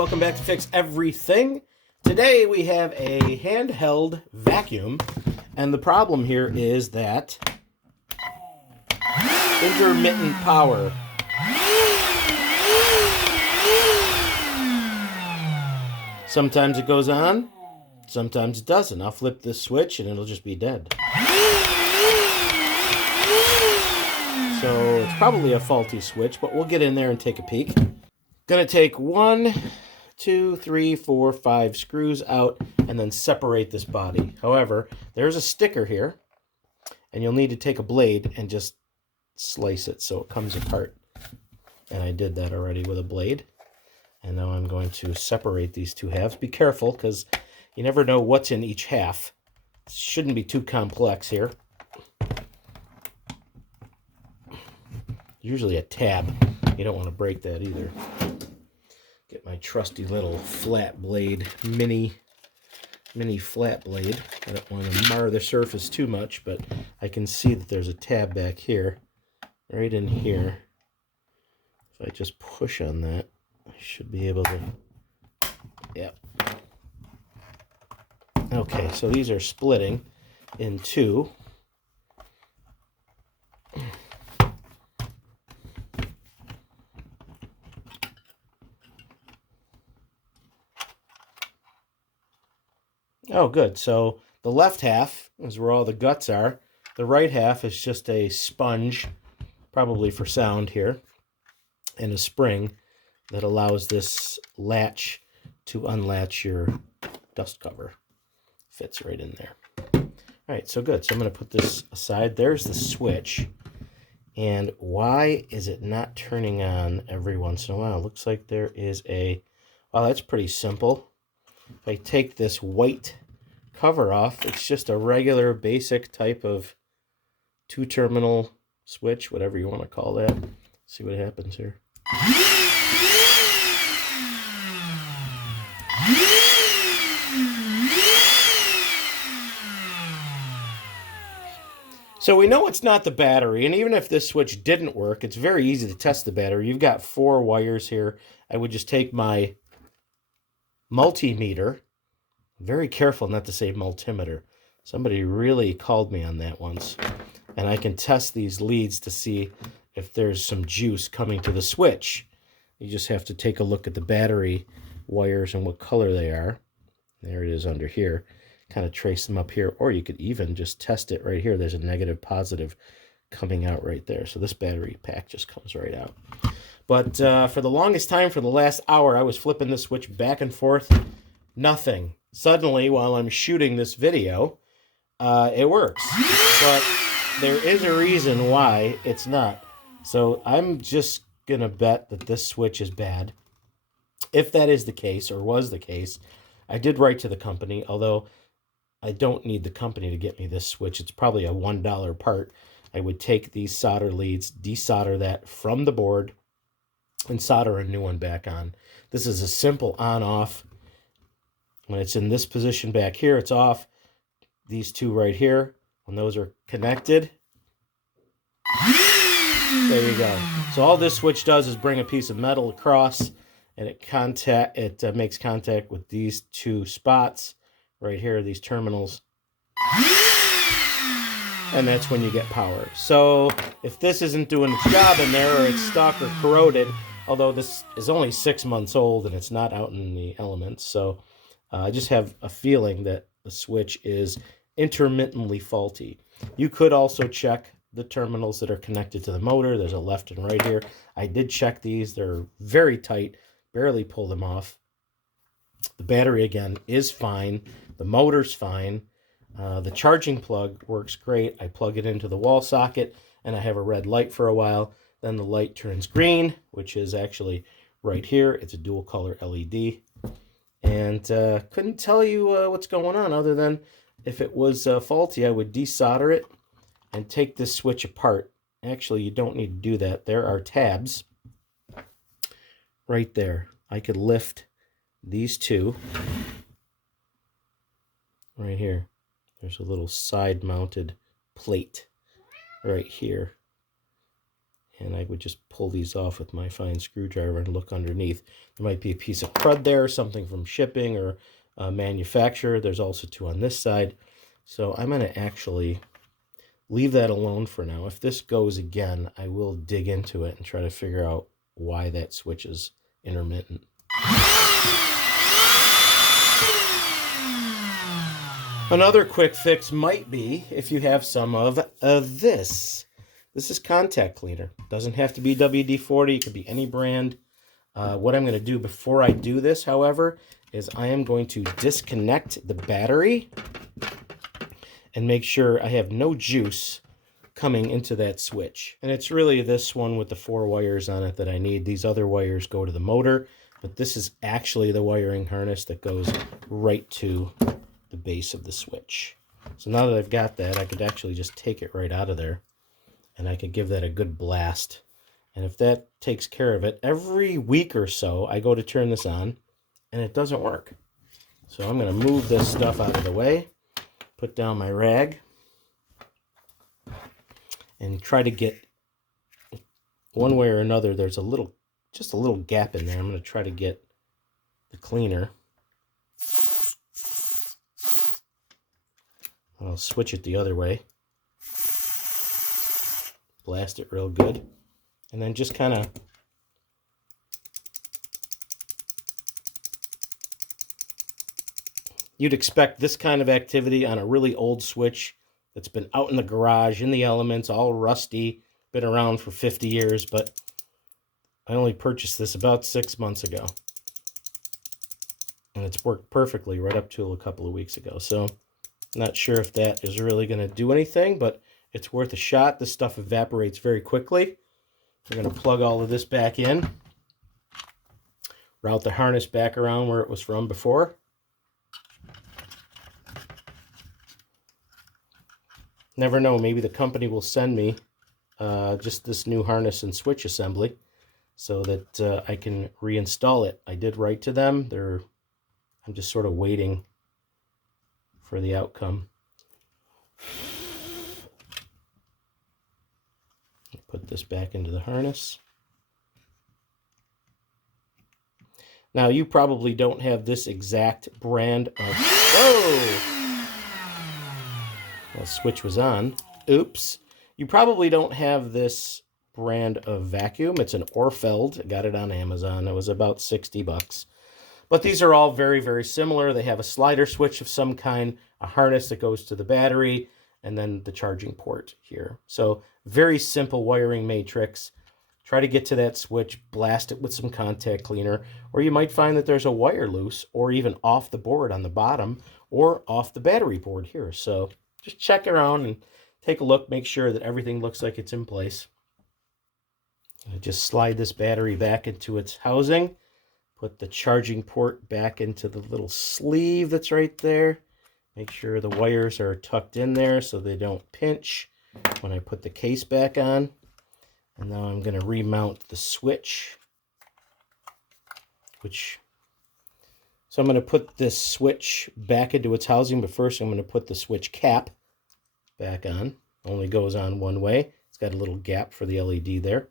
welcome back to Fix Everything. Today we have a handheld vacuum, and the problem here is that intermittent power. Sometimes it goes on, sometimes it doesn't. I'll flip this switch and it'll just be dead. So it's probably a faulty switch, but we'll get in there and take a peek. Gonna take 1, 2, 3, 4, 5 screws out and then separate this body. However, there's a sticker here, and you'll need to take a blade and just slice it so it comes apart. And I did that already with a blade. And now I'm going to separate these two halves. Be careful, because you never know what's in each half. It shouldn't be too complex here. Usually a tab. You don't want to break that either. Get my trusty little flat blade, mini flat blade. I don't want to mar the surface too much, but I can see that there's a tab back here, right in here. If I just push on that, I should be able to, yep. Okay, so these are splitting in two. Oh, good. So the left half is where all the guts are. The right half is just a sponge, probably for sound here, and a spring that allows this latch to unlatch your dust cover. Fits right in there. All right, so good. So I'm going to put this aside. There's the switch. And why is it not turning on every once in a while? It looks like there is a... Well, that's pretty simple. If I take this white cover off, it's just a regular basic type of 2-terminal switch, whatever you want to call that. Let's see what happens here. So we know it's not the battery, and even if this switch didn't work, it's very easy to test the battery. You've got 4 wires here. I would just take my multimeter. Very careful not to say multimeter. Somebody really called me on that once. And I can test these leads to see if there's some juice coming to the switch. You just have to take a look at the battery wires and what color they are. There it is under here. Kind of trace them up here. Or you could even just test it right here. There's a negative, positive coming out right there. So this battery pack just comes right out. But for the longest time, for the last hour, I was flipping this switch back and forth. Nothing. Suddenly, while I'm shooting this video, it works. But there is a reason why it's not. So I'm just going to bet that this switch is bad. If that is the case, or was the case, I did write to the company, although I don't need the company to get me this switch. It's probably a $1 part. I would take these solder leads, desolder that from the board, and solder a new one back on. This is a simple on-off. When it's in this position back here, it's off. These two right here, when those are connected, there you go. So all this switch does is bring a piece of metal across, and it makes contact with these two spots right here, these terminals. And that's when you get power. So if this isn't doing its job in there, or it's stuck or corroded, although this is only 6 months old and it's not out in the elements, so I just have a feeling that the switch is intermittently faulty. You could also check the terminals that are connected to the motor. There's a left and right here. I did check these. They're very tight. Barely pull them off. The battery, again, is fine. The motor's fine. The charging plug works great. I plug it into the wall socket, and I have a red light for a while. Then the light turns green, which is actually right here. It's a dual color LED. And couldn't tell you what's going on, other than if it was faulty, I would desolder it and take this switch apart. Actually, you don't need to do that. There are tabs right there. I could lift these two right here. There's a little side mounted plate right here. And I would just pull these off with my fine screwdriver and look underneath. There might be a piece of crud there, something from shipping or manufacturer. There's also two on this side. So I'm going to actually leave that alone for now. If this goes again, I will dig into it and try to figure out why that switch is intermittent. Another quick fix might be if you have some of this. This is contact cleaner. Doesn't have to be WD-40. It could be any brand. What I'm going to do before I do this, however, is I am going to disconnect the battery and make sure I have no juice coming into that switch. And it's really this one with the 4 wires on it that I need. These other wires go to the motor, but this is actually the wiring harness that goes right to the base of the switch. So now that I've got that, I could actually just take it right out of there, and I could give that a good blast. And if that takes care of it, every week or so, I go to turn this on, and it doesn't work. So I'm going to move this stuff out of the way, put down my rag, and try to get, one way or another, there's just a little gap in there. I'm going to try to get the cleaner. I'll switch it the other way. Blast it real good. And then just kind of you'd expect this kind of activity on a really old switch that's been out in the garage, in the elements, all rusty, been around for 50 years, but I only purchased this about 6 months ago. And it's worked perfectly right up to a couple of weeks ago. So not sure if that is really going to do anything, but it's worth a shot. This stuff evaporates very quickly. We're going to plug all of this back in. Route the harness back around where it was from before. Never know, maybe the company will send me just this new harness and switch assembly so that I can reinstall it. I did write to them. I'm just sort of waiting for the outcome. Put this back into the harness. Now, you probably don't have this exact brand of... Whoa! Well, switch was on. Oops. You probably don't have this brand of vacuum. It's an Orfeld. I got it on Amazon. It was about 60 bucks. But these are all very, very similar. They have a slider switch of some kind, a harness that goes to the battery, and then the charging port here. So very simple wiring matrix. Try to get to that switch, blast it with some contact cleaner, or you might find that there's a wire loose or even off the board on the bottom or off the battery board here. So just check around and take a look, make sure that everything looks like it's in place. I just slide this battery back into its housing, put the charging port back into the little sleeve that's right there. Make sure the wires are tucked in there so they don't pinch when I put the case back on. And now I'm going to remount the switch. So I'm going to put this switch back into its housing, but first I'm going to put the switch cap back on. Only goes on one way. It's got a little gap for the LED there.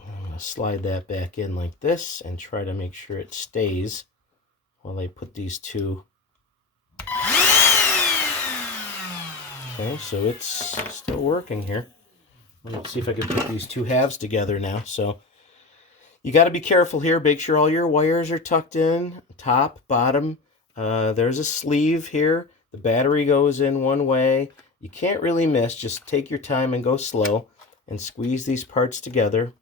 I'm going to slide that back in like this and try to make sure it stays while I put these two. Okay, so it's still working here. Let's see if I can put these two halves together now. So you got to be careful here. Make sure all your wires are tucked in, top, bottom. There's a sleeve here. The battery goes in one way. You can't really miss. Just take your time and go slow and squeeze these parts together.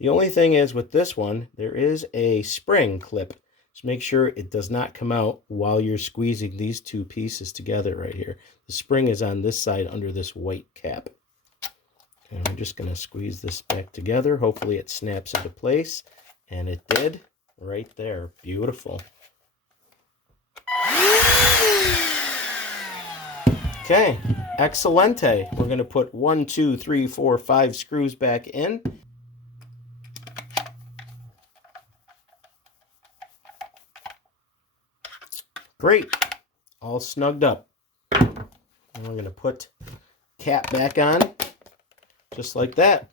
The only thing is with this one, there is a spring clip. Just make sure it does not come out while you're squeezing these two pieces together right here. The spring is on this side under this white cap. And I'm just going to squeeze this back together. Hopefully it snaps into place. And it did right there. Beautiful. Okay, excelente. We're going to put 1, 2, 3, 4, 5 screws back in. Great. All snugged up. And we're going to put cap back on. Just like that.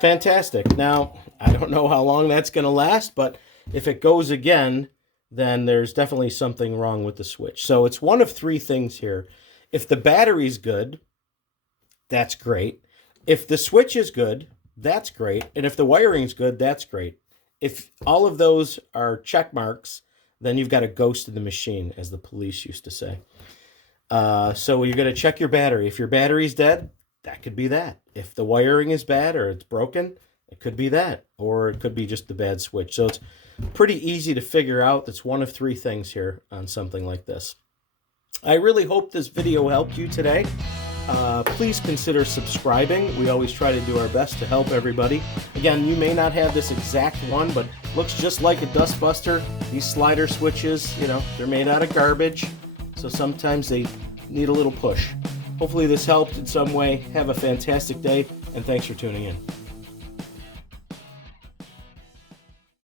Fantastic. Now, I don't know how long that's going to last, but if it goes again, then there's definitely something wrong with the switch. So it's one of three things here. If the battery's good, that's great. If the switch is good, that's great. And if the wiring's good, that's great. If all of those are check marks, then you've got a ghost in the machine, as the police used to say. So you're going to check your battery. If your battery's dead, that could be that. If the wiring is bad or it's broken, it could be that. Or it could be just the bad switch. So it's pretty easy to figure out. That's one of three things here on something like this. I really hope this video helped you today. Please consider subscribing. We always try to do our best to help everybody. Again, you may not have this exact one, but looks just like a dustbuster. These slider switches, they're made out of garbage. So sometimes they need a little push. Hopefully this helped in some way. Have a fantastic day, and thanks for tuning in.